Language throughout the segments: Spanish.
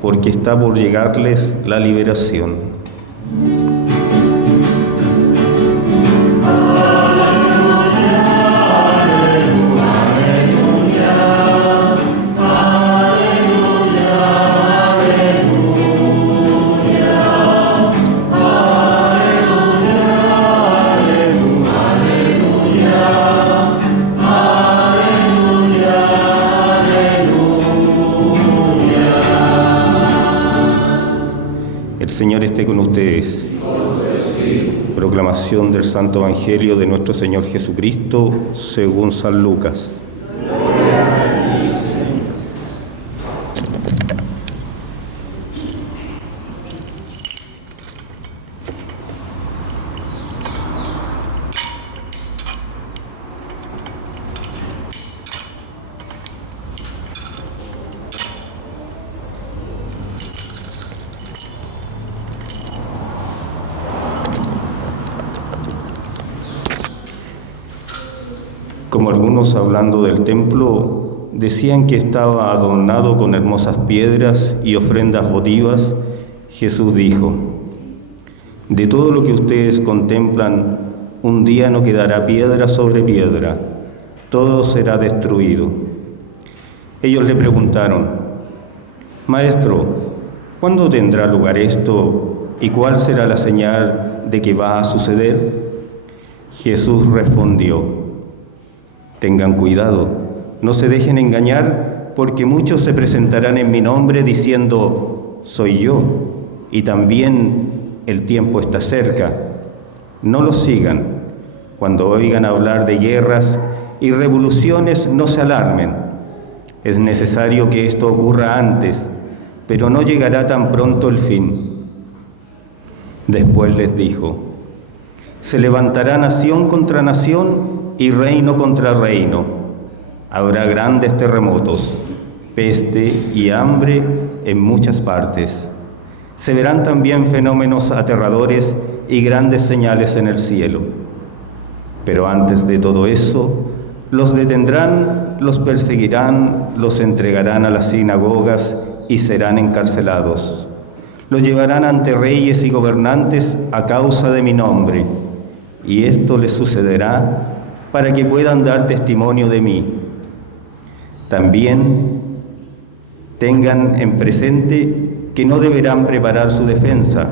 porque está por llegarles la liberación. El Señor esté con ustedes. Proclamación del Santo Evangelio de nuestro Señor Jesucristo según San Lucas. Como algunos, hablando del templo, decían que estaba adornado con hermosas piedras y ofrendas votivas, Jesús dijo: de todo lo que ustedes contemplan, un día no quedará piedra sobre piedra, todo será destruido. Ellos le preguntaron: Maestro, ¿cuándo tendrá lugar esto y cuál será la señal de que va a suceder? Jesús respondió: tengan cuidado, no se dejen engañar, porque muchos se presentarán en mi nombre diciendo: soy yo, y también el tiempo está cerca. No los sigan. Cuando oigan hablar de guerras y revoluciones, no se alarmen. Es necesario que esto ocurra antes, pero no llegará tan pronto el fin. Después les dijo: se levantará nación contra nación y reino contra reino. Habrá grandes terremotos, peste y hambre en muchas partes. Se verán también fenómenos aterradores y grandes señales en el cielo. Pero antes de todo eso, los detendrán, los perseguirán, los entregarán a las sinagogas y serán encarcelados. Los llevarán ante reyes y gobernantes a causa de mi nombre, y esto les sucederá para que puedan dar testimonio de mí. También tengan en presente que no deberán preparar su defensa,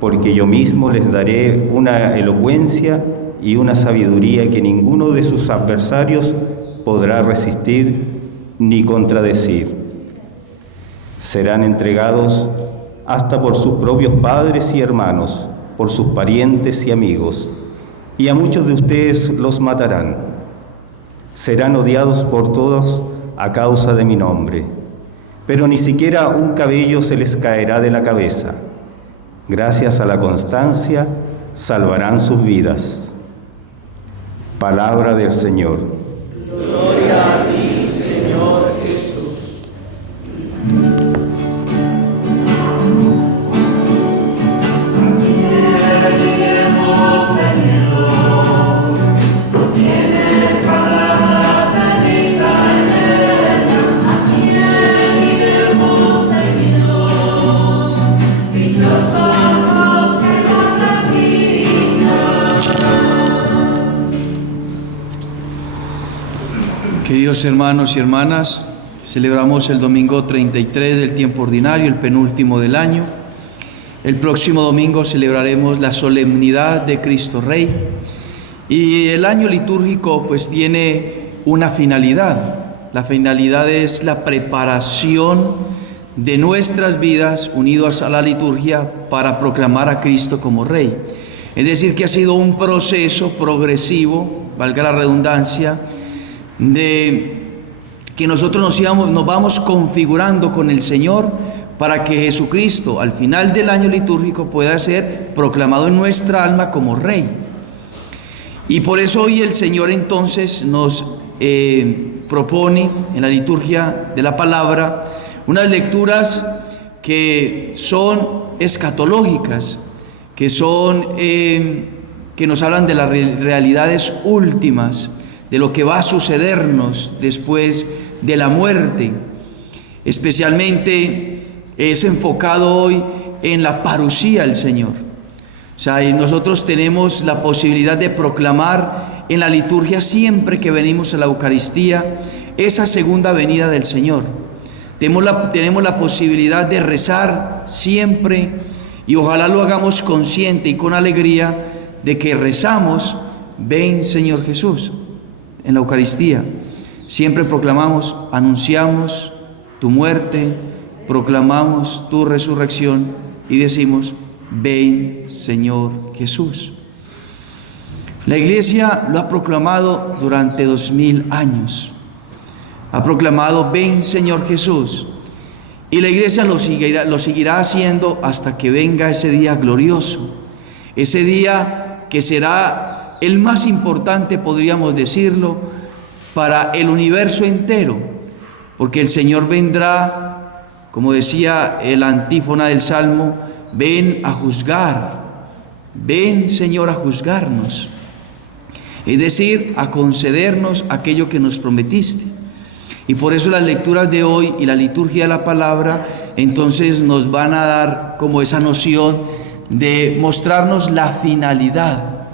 porque yo mismo les daré una elocuencia y una sabiduría que ninguno de sus adversarios podrá resistir ni contradecir. Serán entregados hasta por sus propios padres y hermanos, por sus parientes y amigos, y a muchos de ustedes los matarán. Serán odiados por todos a causa de mi nombre, pero ni siquiera un cabello se les caerá de la cabeza. Gracias a la constancia, salvarán sus vidas. Palabra del Señor. Gloria a ti, Señor Jesús. Queridos hermanos y hermanas, celebramos el domingo 33 del tiempo ordinario, el penúltimo del año. El próximo domingo celebraremos la solemnidad de Cristo Rey. Y el año litúrgico pues tiene una finalidad. La finalidad es la preparación de nuestras vidas unidos a la liturgia para proclamar a Cristo como Rey. Es decir, que ha sido un proceso progresivo, valga la redundancia, de que nosotros nos vamos configurando con el Señor para que Jesucristo al final del año litúrgico pueda ser proclamado en nuestra alma como Rey. Y por eso hoy el Señor entonces nos propone en la liturgia de la palabra unas lecturas que son escatológicas, que nos hablan de las realidades últimas, de lo que va a sucedernos después de la muerte, especialmente es enfocado hoy en la parusía del Señor. O sea, nosotros tenemos la posibilidad de proclamar en la liturgia siempre que venimos a la Eucaristía esa segunda venida del Señor. Tenemos la posibilidad de rezar siempre, y ojalá lo hagamos consciente y con alegría de que rezamos: ven Señor Jesús. En la Eucaristía siempre proclamamos, anunciamos tu muerte, proclamamos tu resurrección y decimos: ven Señor Jesús. La Iglesia lo ha proclamado durante 2000 años. Ha proclamado: ven Señor Jesús. Y la Iglesia lo seguirá haciendo hasta que venga ese día glorioso. Ese día que será el más importante, podríamos decirlo, para el universo entero. Porque el Señor vendrá, como decía la antífona del Salmo: ven a juzgar. Ven Señor a juzgarnos. Es decir, a concedernos aquello que nos prometiste. Y por eso las lecturas de hoy y la liturgia de la palabra entonces nos van a dar como esa noción de mostrarnos la finalidad.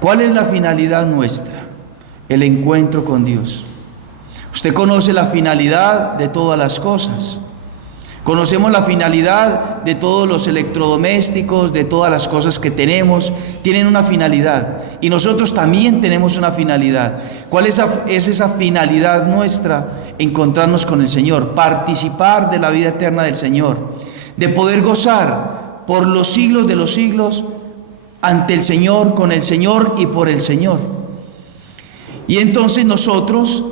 ¿Cuál es la finalidad nuestra? El encuentro con Dios. Usted conoce la finalidad de todas las cosas. Conocemos la finalidad de todos los electrodomésticos, de todas las cosas que tenemos, tienen una finalidad. Y nosotros también tenemos una finalidad. ¿Cuál es esa finalidad nuestra? Encontrarnos con el Señor, participar de la vida eterna del Señor, de poder gozar por los siglos de los siglos ante el Señor, con el Señor y por el Señor. Y entonces nosotros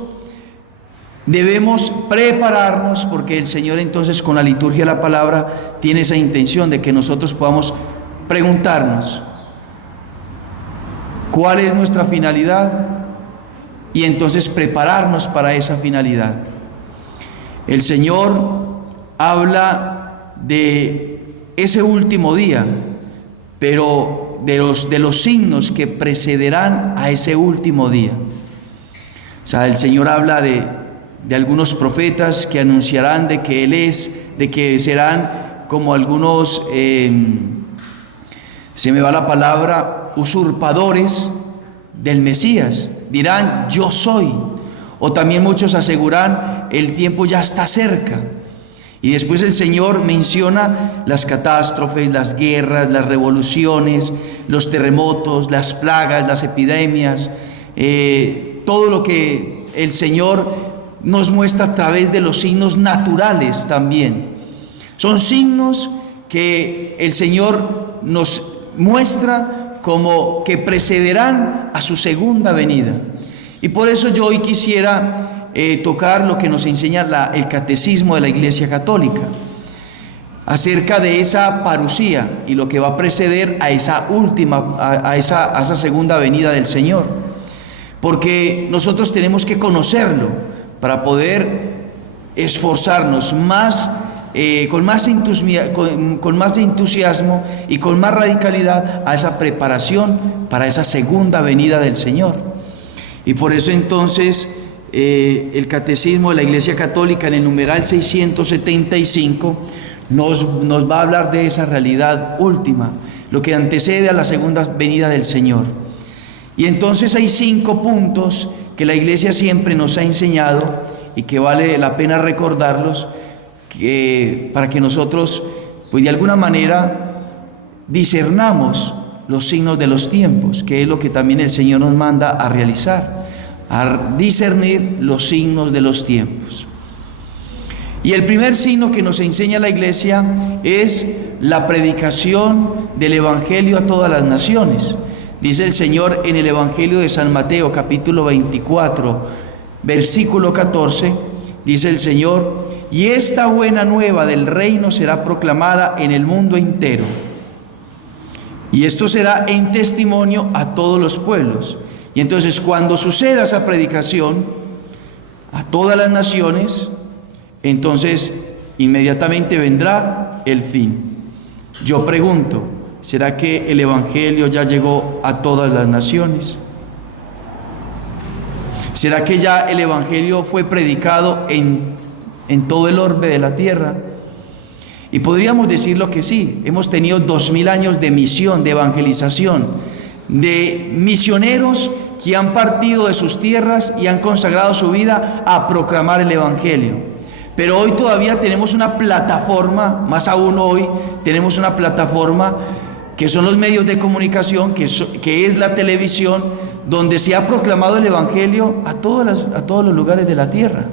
debemos prepararnos, porque el Señor entonces con la liturgia de la palabra tiene esa intención de que nosotros podamos preguntarnos cuál es nuestra finalidad y entonces prepararnos para esa finalidad. El Señor habla de ese último día, pero de los signos que precederán a ese último día. O sea, el Señor habla de algunos profetas que anunciarán de que Él es, de que serán como algunos, se me va la palabra, usurpadores del Mesías. Dirán: yo soy. O también muchos aseguran: el tiempo ya está cerca. Y después el Señor menciona las catástrofes, las guerras, las revoluciones, los terremotos, las plagas, las epidemias, todo lo que el Señor nos muestra a través de los signos naturales también. Son signos que el Señor nos muestra como que precederán a su segunda venida. Y por eso yo hoy quisiera tocar lo que nos enseña el Catecismo de la Iglesia Católica acerca de esa parusía y lo que va a preceder a esa a esa segunda venida del Señor. Porque nosotros tenemos que conocerlo para poder esforzarnos más, con más entusiasmo y con más radicalidad a esa preparación para esa segunda venida del Señor. Y por eso entonces el Catecismo de la Iglesia Católica en el numeral 675 nos va a hablar de esa realidad última, lo que antecede a la segunda venida del Señor. Y entonces hay 5 puntos que la Iglesia siempre nos ha enseñado y que vale la pena recordarlos, para que nosotros, pues de alguna manera, discernamos los signos de los tiempos, que es lo que también el Señor nos manda a realizar, a discernir los signos de los tiempos. Y el primer signo que nos enseña la Iglesia es la predicación del Evangelio a todas las naciones. Dice el Señor en el Evangelio de San Mateo, capítulo 24, versículo 14, dice el Señor: y esta buena nueva del reino será proclamada en el mundo entero. Y esto será en testimonio a todos los pueblos. Y entonces cuando suceda esa predicación a todas las naciones, entonces inmediatamente vendrá el fin. Yo pregunto: ¿será que el Evangelio ya llegó a todas las naciones? ¿Será que ya el Evangelio fue predicado en todo el orbe de la tierra? Y podríamos decirlo que sí, hemos tenido 2000 años de misión, de evangelización, de misioneros que han partido de sus tierras y han consagrado su vida a proclamar el Evangelio. Pero hoy todavía tenemos una plataforma, más aún hoy tenemos una plataforma que son los medios de comunicación, que es la televisión, donde se ha proclamado el Evangelio a todos los lugares de la tierra.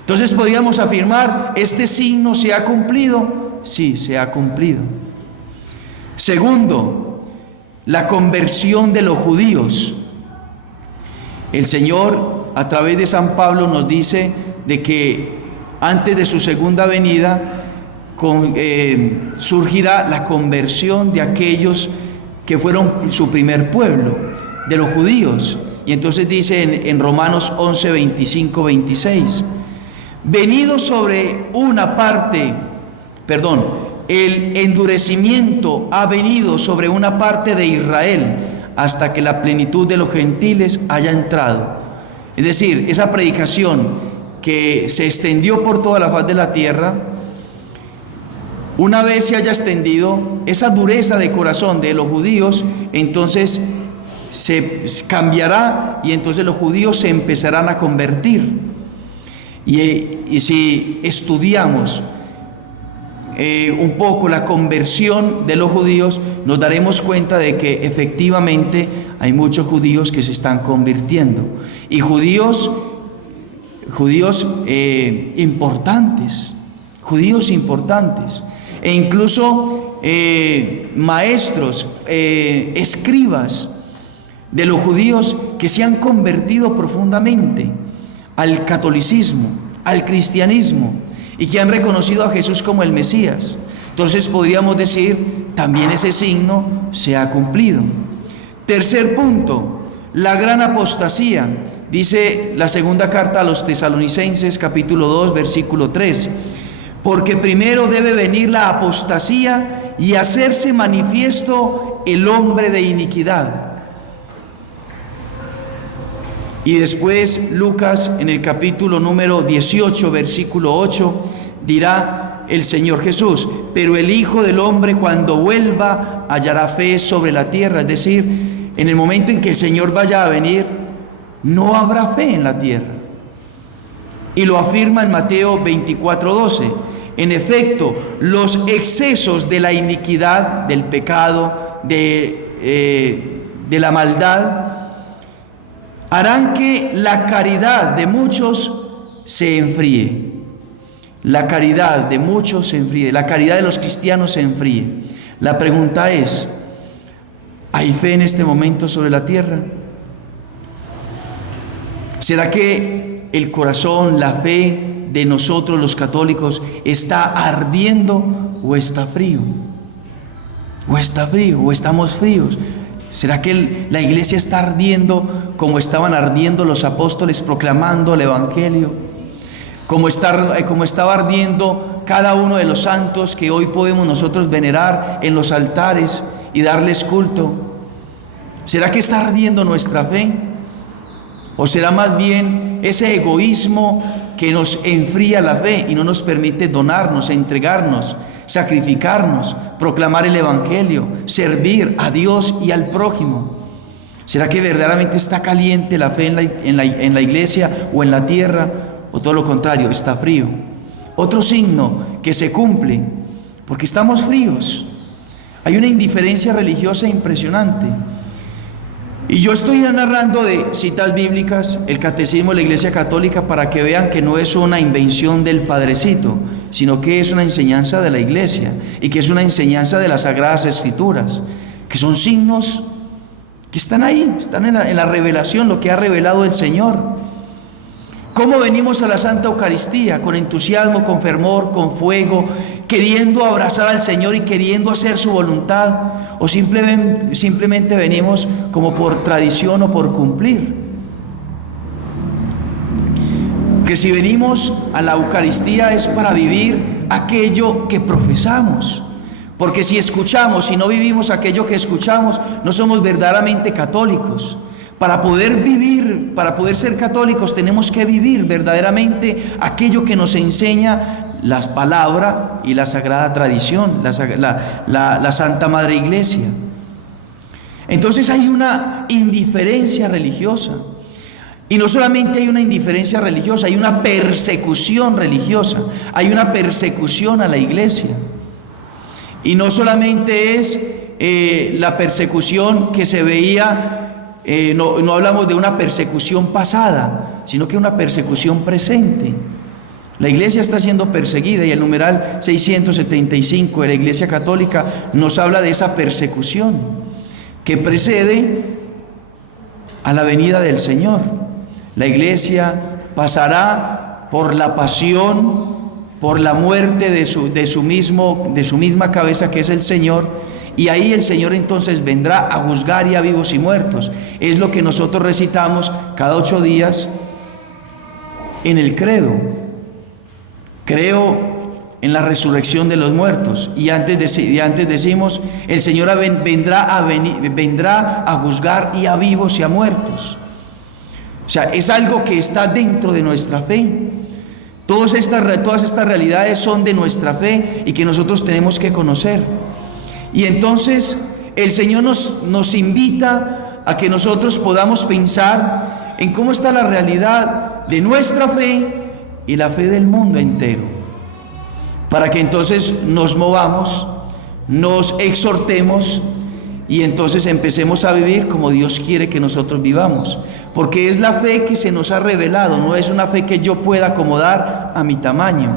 Entonces podríamos afirmar, ¿este signo se ha cumplido? Sí, se ha cumplido. Segundo, la conversión de los judíos. El Señor, a través de San Pablo, nos dice de que antes de su segunda venida surgirá la conversión de aquellos que fueron su primer pueblo, de los judíos. Y entonces dice en Romanos 11, 25, 26, venido sobre una parte, el endurecimiento ha venido sobre una parte de Israel hasta que la plenitud de los gentiles haya entrado. Es decir, esa predicación que se extendió por toda la faz de la tierra, una vez se haya extendido, esa dureza de corazón de los judíos, entonces se cambiará y entonces los judíos se empezarán a convertir. Y si estudiamos un poco la conversión de los judíos, nos daremos cuenta de que efectivamente hay muchos judíos que se están convirtiendo, y judíos importantes, e incluso maestros, escribas de los judíos que se han convertido profundamente al catolicismo, al cristianismo, y que han reconocido a Jesús como el Mesías. Entonces podríamos decir, también ese signo se ha cumplido. Tercer punto, la gran apostasía. Dice la segunda carta a los Tesalonicenses, capítulo 2, versículo 3, porque primero debe venir la apostasía y hacerse manifiesto el hombre de iniquidad. Y después Lucas, en el capítulo número 18, versículo 8, dirá el Señor Jesús, pero el Hijo del Hombre cuando vuelva hallará fe sobre la tierra. Es decir, en el momento en que el Señor vaya a venir, no habrá fe en la tierra. Y lo afirma en Mateo 24, 12. En efecto, los excesos de la iniquidad, del pecado, de la maldad, harán que la caridad de muchos se enfríe. La caridad de muchos se enfríe, la caridad de los cristianos se enfríe. La pregunta es, ¿hay fe en este momento sobre la tierra? ¿Será que el corazón, la fe de nosotros los católicos está ardiendo o está frío? ¿O está frío? ¿O estamos fríos? ¿Será que la iglesia está ardiendo como estaban ardiendo los apóstoles proclamando el Evangelio? Como estaba ardiendo cada uno de los santos que hoy podemos nosotros venerar en los altares y darles culto. ¿Será que está ardiendo nuestra fe? ¿O será más bien ese egoísmo que nos enfría la fe y no nos permite donarnos, entregarnos, sacrificarnos, proclamar el Evangelio, servir a Dios y al prójimo? ¿Será que verdaderamente está caliente la fe en la iglesia o en la tierra? ¿O todo lo contrario, está frío? Otro signo que se cumple, porque estamos fríos. Hay una indiferencia religiosa impresionante. Y yo estoy narrando de citas bíblicas, el catecismo de la Iglesia Católica, para que vean que no es una invención del Padrecito, sino que es una enseñanza de la Iglesia y que es una enseñanza de las Sagradas Escrituras, que son signos que están ahí, están en la revelación, lo que ha revelado el Señor. ¿Cómo venimos a la Santa Eucaristía? Con entusiasmo, con fervor, con fuego, queriendo abrazar al Señor y queriendo hacer su voluntad, o simplemente venimos como por tradición o por cumplir. Que si venimos a la Eucaristía es para vivir aquello que profesamos, porque si escuchamos y no vivimos aquello que escuchamos, no somos verdaderamente católicos. Para poder vivir, para poder ser católicos, tenemos que vivir verdaderamente aquello que nos enseña las palabras y la sagrada tradición, la Santa Madre Iglesia. Entonces hay una indiferencia religiosa. Y no solamente hay una indiferencia religiosa, hay una persecución religiosa, hay una persecución a la iglesia. Y no solamente es la persecución que se veía, no hablamos de una persecución pasada, sino que una persecución presente. La iglesia está siendo perseguida y el numeral 675 de la Iglesia Católica nos habla de esa persecución que precede a la venida del Señor. La iglesia pasará por la pasión, por la muerte de su misma cabeza, que es el Señor, y ahí el Señor entonces vendrá a juzgar y a vivos y muertos. Es lo que nosotros recitamos cada 8 días en el credo. Creo en la resurrección de los muertos, y antes decimos, el Señor vendrá a juzgar y a vivos y a muertos. O sea, es algo que está dentro de nuestra fe. Todas estas realidades son de nuestra fe y que nosotros tenemos que conocer. Y entonces el Señor nos invita a que nosotros podamos pensar en cómo está la realidad de nuestra fe y la fe del mundo entero, para que entonces nos movamos, nos exhortemos y entonces empecemos a vivir como Dios quiere que nosotros vivamos. Porque es la fe que se nos ha revelado, no es una fe que yo pueda acomodar a mi tamaño,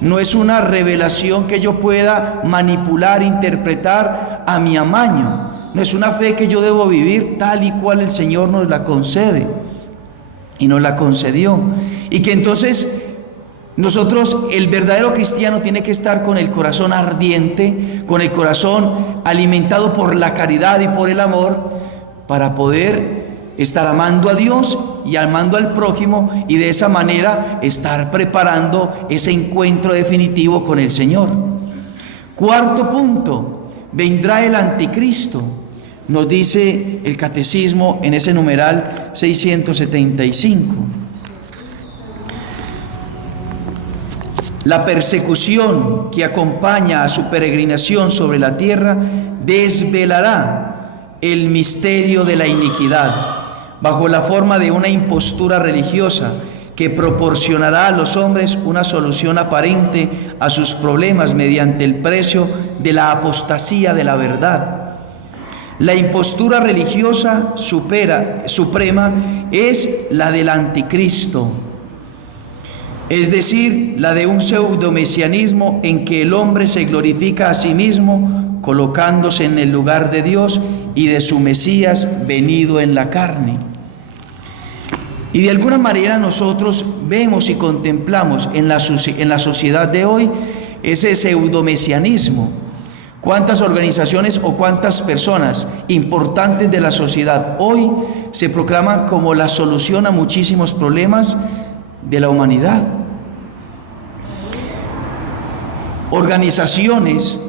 no es una revelación que yo pueda manipular, interpretar a mi amaño, no es una fe que yo debo vivir tal y cual el Señor nos la concede y nos la concedió. Y que entonces nosotros, el verdadero cristiano, tiene que estar con el corazón ardiente, con el corazón alimentado por la caridad y por el amor, para poder estar amando a Dios y amando al prójimo, y de esa manera estar preparando ese encuentro definitivo con el Señor. Cuarto punto, vendrá el anticristo. Nos dice el catecismo en ese numeral 675. La persecución que acompaña a su peregrinación sobre la tierra desvelará el misterio de la iniquidad, bajo la forma de una impostura religiosa que proporcionará a los hombres una solución aparente a sus problemas mediante el precio de la apostasía de la verdad. La impostura religiosa suprema es la del anticristo, es decir, la de un pseudomesianismo en que el hombre se glorifica a sí mismo, colocándose en el lugar de Dios y de su Mesías venido en la carne. Y de alguna manera nosotros vemos y contemplamos en la sociedad de hoy ese pseudomesianismo. ¿Cuántas organizaciones o cuántas personas importantes de la sociedad hoy se proclaman como la solución a muchísimos problemas de la humanidad? Organizaciones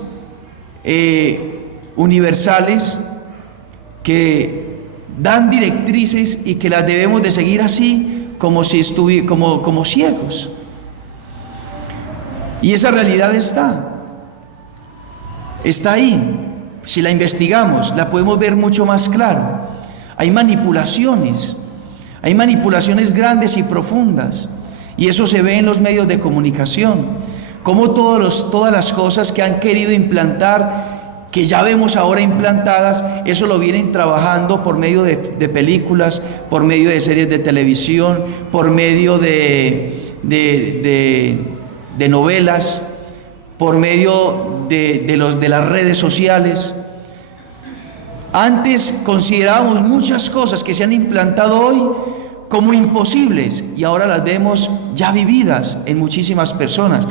universales que dan directrices y que las debemos de seguir así, como ciegos. Y esa realidad está ahí. Si la investigamos, la podemos ver mucho más claro. Hay manipulaciones grandes y profundas, y eso se ve en los medios de comunicación, como todas las cosas que han querido implantar, que ya vemos ahora implantadas, eso lo vienen trabajando por medio de películas, por medio de series de televisión, por medio de novelas, por medio de las redes sociales. Antes considerábamos muchas cosas que se han implantado hoy como imposibles, y ahora las vemos ya vividas en muchísimas personas.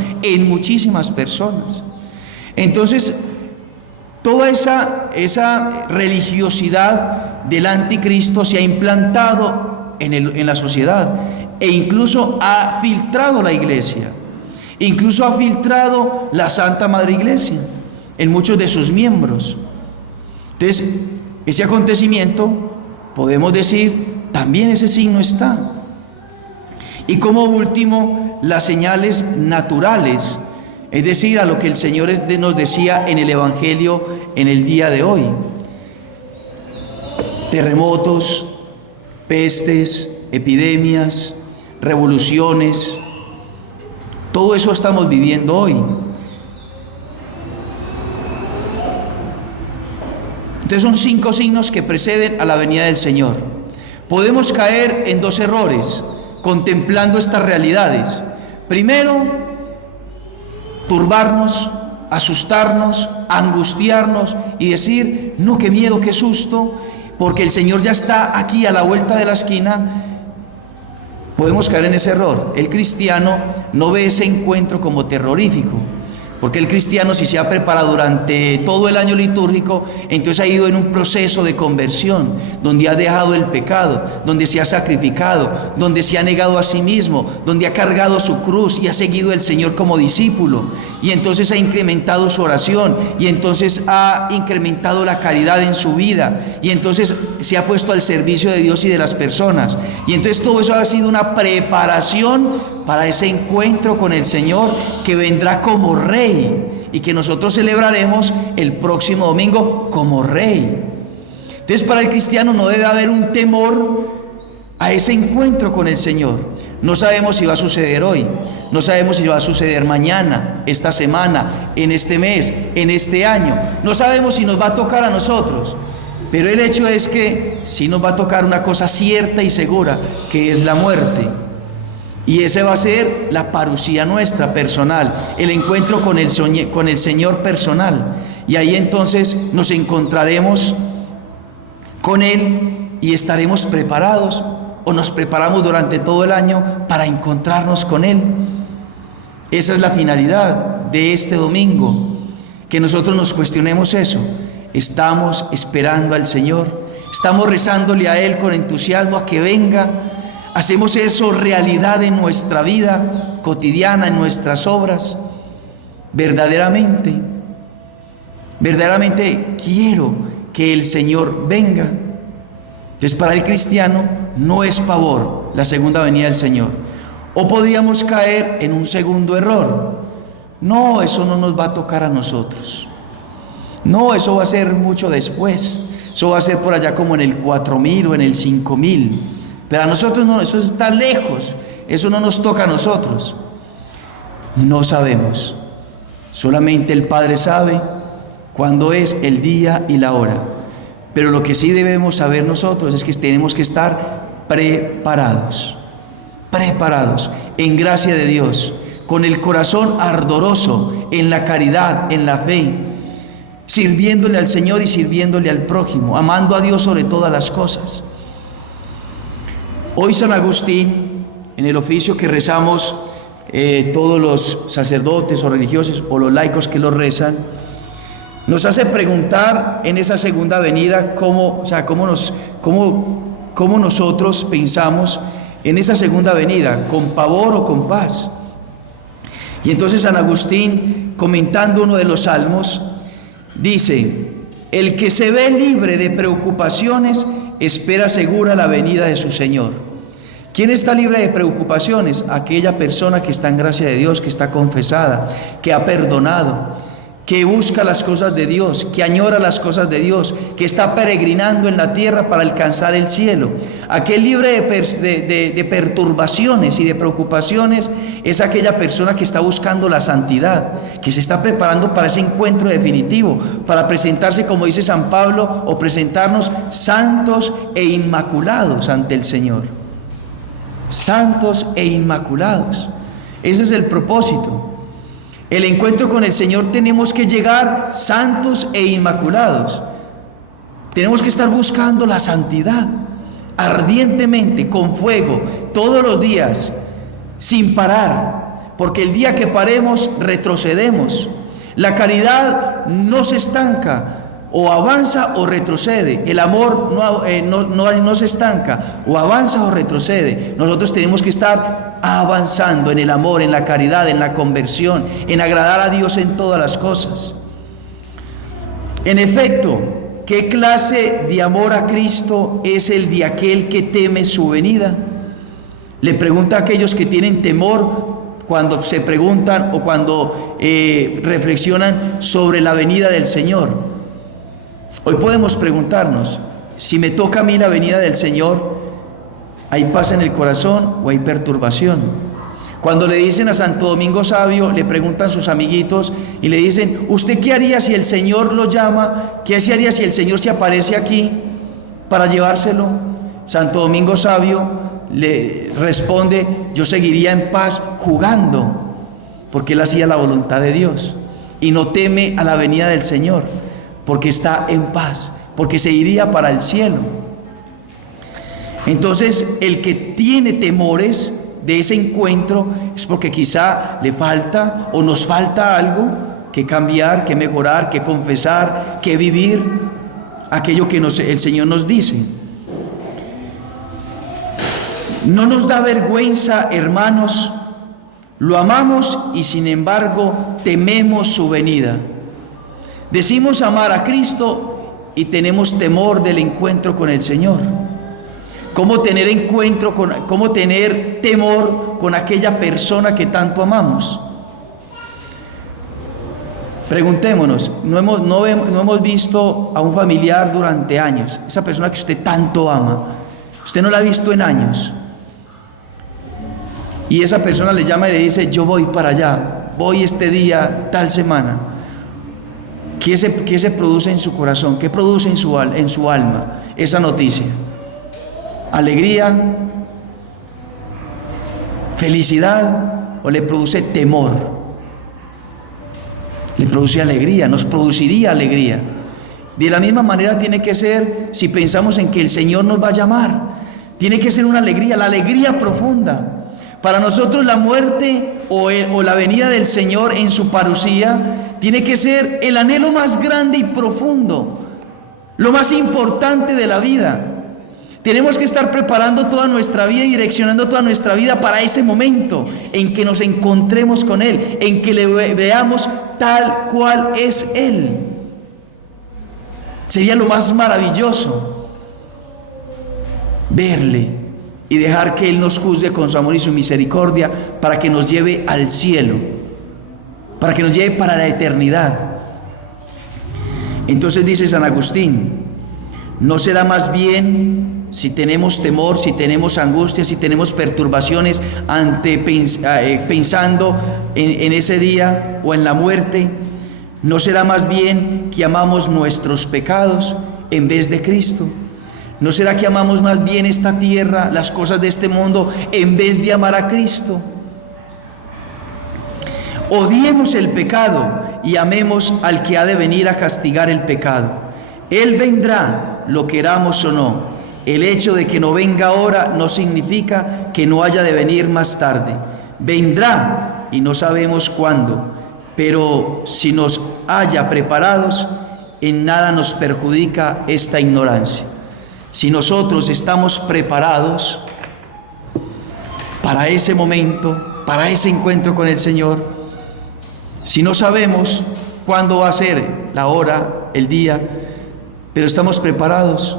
Entonces, toda esa religiosidad del anticristo se ha implantado en la sociedad, e incluso ha filtrado la iglesia, incluso ha filtrado la Santa Madre Iglesia en muchos de sus miembros. Entonces, ese acontecimiento, podemos decir, también ese signo está. Y como último, las señales naturales Es decir, a lo que el Señor nos decía en el Evangelio en el día de hoy. Terremotos, pestes, epidemias, revoluciones, todo eso estamos viviendo hoy. Entonces son 5 signos que preceden a la venida del Señor. Podemos caer en 2 errores contemplando estas realidades. Primero, turbarnos, asustarnos, angustiarnos y decir, no, qué miedo, qué susto, porque el Señor ya está aquí a la vuelta de la esquina. Podemos caer en ese error. El cristiano no ve ese encuentro como terrorífico, porque el cristiano, si se ha preparado durante todo el año litúrgico, entonces ha ido en un proceso de conversión, donde ha dejado el pecado, donde se ha sacrificado, donde se ha negado a sí mismo, donde ha cargado su cruz y ha seguido al Señor como discípulo, y entonces ha incrementado su oración, y entonces ha incrementado la caridad en su vida, y entonces se ha puesto al servicio de Dios y de las personas, y entonces todo eso ha sido una preparación para ese encuentro con el Señor que vendrá como Rey y que nosotros celebraremos el próximo domingo como Rey. Entonces, para el cristiano no debe haber un temor a ese encuentro con el Señor. No sabemos si va a suceder hoy, no sabemos si va a suceder mañana, esta semana, en este mes, en este año. No sabemos si nos va a tocar a nosotros, pero el hecho es que sí nos va a tocar una cosa cierta y segura, que es la muerte. Y ese va a ser la parusía nuestra personal, el encuentro con el Señor personal. Y ahí entonces nos encontraremos con Él y estaremos preparados, o nos preparamos durante todo el año para encontrarnos con Él. Esa es la finalidad de este domingo, que nosotros nos cuestionemos eso. Estamos esperando al Señor, estamos rezándole a Él con entusiasmo a que venga. Hacemos eso realidad en nuestra vida cotidiana, en nuestras obras. Verdaderamente quiero que el Señor venga. Entonces, para el cristiano no es pavor la segunda venida del Señor. O podríamos caer en un segundo error. No, eso no nos va a tocar a nosotros. No, eso va a ser mucho después. Eso va a ser por allá como en el 4000 o en el 5000. Pero a nosotros no, eso está lejos, eso no nos toca a nosotros. No sabemos, solamente el Padre sabe cuándo es el día y la hora. Pero lo que sí debemos saber nosotros es que tenemos que estar preparados, en gracia de Dios, con el corazón ardoroso, en la caridad, en la fe, sirviéndole al Señor y sirviéndole al prójimo, amando a Dios sobre todas las cosas. Hoy San Agustín, en el oficio que rezamos todos los sacerdotes o religiosos o los laicos que lo rezan, nos hace preguntar en esa segunda venida cómo nosotros pensamos en esa segunda venida, con pavor o con paz. Y entonces San Agustín, comentando uno de los salmos, dice: el que se ve libre de preocupaciones espera segura la venida de su Señor. ¿Quién está libre de preocupaciones? Aquella persona que está en gracia de Dios, que está confesada, que ha perdonado, que busca las cosas de Dios, que añora las cosas de Dios, que está peregrinando en la tierra para alcanzar el cielo. Aquel libre de perturbaciones y de preocupaciones es aquella persona que está buscando la santidad, que se está preparando para ese encuentro definitivo, para presentarse, como dice San Pablo, o presentarnos santos e inmaculados ante el Señor. Santos e inmaculados. Ese es el propósito. El encuentro con el Señor tenemos que llegar santos e inmaculados. Tenemos que estar buscando la santidad ardientemente, con fuego, todos los días, sin parar, porque el día que paremos retrocedemos. La caridad no se estanca, o avanza o retrocede. El amor no se estanca, o avanza o retrocede. Nosotros tenemos que estar avanzando en el amor, en la caridad, en la conversión, en agradar a Dios en todas las cosas. En efecto, ¿qué clase de amor a Cristo es el de aquel que teme su venida? Le pregunta a aquellos que tienen temor cuando se preguntan o cuando reflexionan sobre la venida del Señor. Hoy podemos preguntarnos, si me toca a mí la venida del Señor, ¿hay paz en el corazón o hay perturbación? Cuando le dicen a Santo Domingo Sabio, le preguntan sus amiguitos y le dicen, ¿usted qué haría si el Señor lo llama? ¿Qué se haría si el Señor se aparece aquí para llevárselo? Santo Domingo Sabio le responde, yo seguiría en paz jugando, porque él hacía la voluntad de Dios y no teme a la venida del Señor, porque está en paz, porque se iría para el cielo. Entonces, el que tiene temores de ese encuentro es porque quizá le falta o nos falta algo que cambiar, que mejorar, que confesar, que vivir aquello que el Señor nos dice. No nos da vergüenza, hermanos, lo amamos y sin embargo tememos su venida. Decimos amar a Cristo y tenemos temor del encuentro con el Señor. ¿Cómo tener temor con aquella persona que tanto amamos? Preguntémonos, no hemos visto a un familiar durante años, esa persona que usted tanto ama, usted no la ha visto en años, y esa persona le llama y le dice, yo voy para allá, voy este día, tal semana. ¿Qué se produce en su corazón? ¿Qué produce en su alma esa noticia? ¿Alegría? ¿Felicidad? ¿O le produce temor? Le produce alegría, nos produciría alegría. De la misma manera tiene que ser si pensamos en que el Señor nos va a llamar. Tiene que ser una alegría, la alegría profunda. Para nosotros la muerte o la venida del Señor en su parusía tiene que ser el anhelo más grande y profundo, lo más importante de la vida. Tenemos que estar preparando toda nuestra vida y direccionando toda nuestra vida para ese momento en que nos encontremos con Él, en que le veamos tal cual es Él. Sería lo más maravilloso verle y dejar que Él nos juzgue con su amor y su misericordia para que nos lleve al cielo, para que nos lleve para la eternidad. Entonces dice San Agustín, ¿no será más bien, si tenemos temor, si tenemos angustia, si tenemos perturbaciones pensando en ese día o en la muerte, ¿no será más bien que amamos nuestros pecados en vez de Cristo? ¿No será que amamos más bien esta tierra, las cosas de este mundo, en vez de amar a Cristo? Odiemos el pecado y amemos al que ha de venir a castigar el pecado. Él vendrá, lo queramos o no. El hecho de que no venga ahora no significa que no haya de venir más tarde. Vendrá y no sabemos cuándo, pero si nos haya preparados, en nada nos perjudica esta ignorancia. Si nosotros estamos preparados para ese momento, para ese encuentro con el Señor, si no sabemos cuándo va a ser la hora, el día, pero estamos preparados,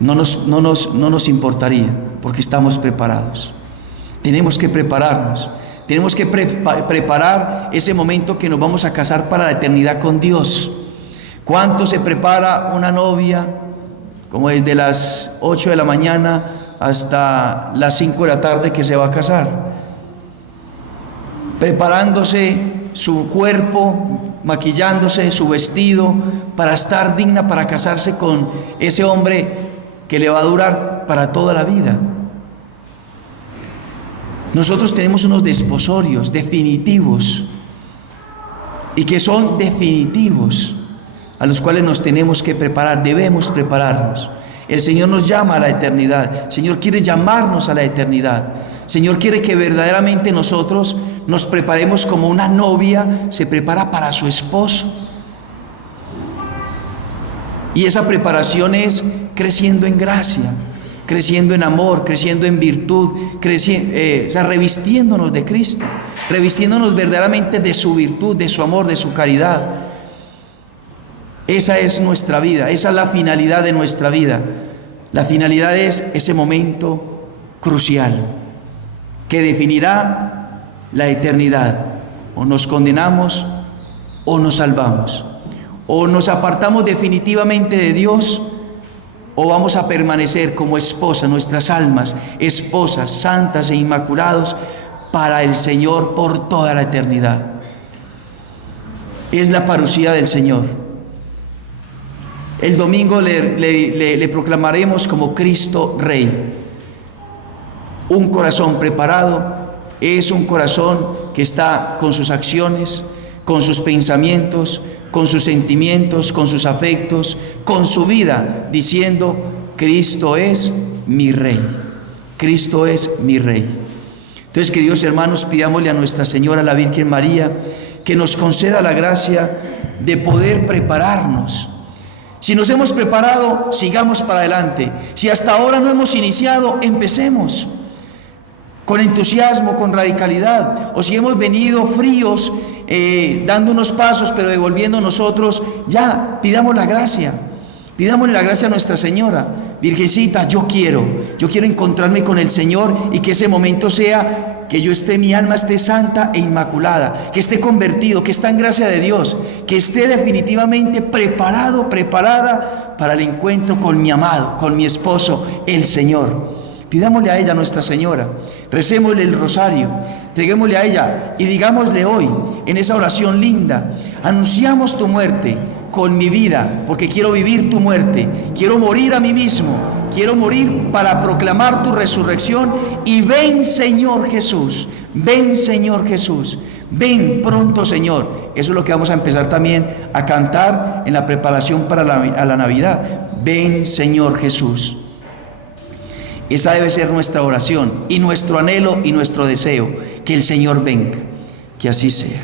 no nos importaría, porque estamos preparados. Tenemos que prepararnos, tenemos que preparar ese momento que nos vamos a casar para la eternidad con Dios. ¿Cuánto se prepara una novia? Como desde las 8 de la mañana hasta las 5 de la tarde que se va a casar, preparándose su cuerpo, maquillándose, su vestido, para estar digna para casarse con ese hombre que le va a durar para toda la vida. Nosotros tenemos unos desposorios definitivos y que son definitivos, a los cuales nos tenemos que preparar, debemos prepararnos. El Señor nos llama a la eternidad, el Señor quiere llamarnos a la eternidad, el Señor quiere que verdaderamente nosotros nos preparemos como una novia se prepara para su esposo. Y esa preparación es creciendo en gracia, creciendo en amor, creciendo en virtud, revistiéndonos de Cristo, revistiéndonos verdaderamente de su virtud, de su amor, de su caridad. Esa es nuestra vida, esa es la finalidad de nuestra vida. La finalidad es ese momento crucial que definirá la eternidad. O nos condenamos o nos salvamos. O nos apartamos definitivamente de Dios o vamos a permanecer como esposa, nuestras almas, esposas santas e inmaculados para el Señor por toda la eternidad. Es la parucía del Señor. El domingo le proclamaremos como Cristo Rey. Un corazón preparado es un corazón que está con sus acciones, con sus pensamientos, con sus sentimientos, con sus afectos, con su vida, diciendo: Cristo es mi Rey. Cristo es mi Rey. Entonces, queridos hermanos, pidámosle a Nuestra Señora, la Virgen María, que nos conceda la gracia de poder prepararnos. Si nos hemos preparado, sigamos para adelante. Si hasta ahora no hemos iniciado, empecemos con entusiasmo, con radicalidad. O si hemos venido fríos, dando unos pasos, pero devolviendo nosotros, ya, pidamos la gracia. Pidámosle la gracia a Nuestra Señora. Virgencita, yo quiero encontrarme con el Señor y que ese momento sea que mi alma esté santa e inmaculada, que esté convertido, que esté en gracia de Dios, que esté definitivamente preparada para el encuentro con mi amado, con mi esposo, el Señor. Pidámosle a ella, Nuestra Señora, recémosle el rosario, entreguémosle a ella y digámosle hoy, en esa oración linda: anunciamos tu muerte con mi vida, porque quiero vivir tu muerte, quiero morir a mí mismo, quiero morir para proclamar tu resurrección. Y ven, Señor Jesús, ven, Señor Jesús, ven pronto, Señor. Eso es lo que vamos a empezar también a cantar en la preparación para la Navidad. Ven, Señor Jesús. Esa debe ser nuestra oración y nuestro anhelo y nuestro deseo, que el Señor venga, que así sea.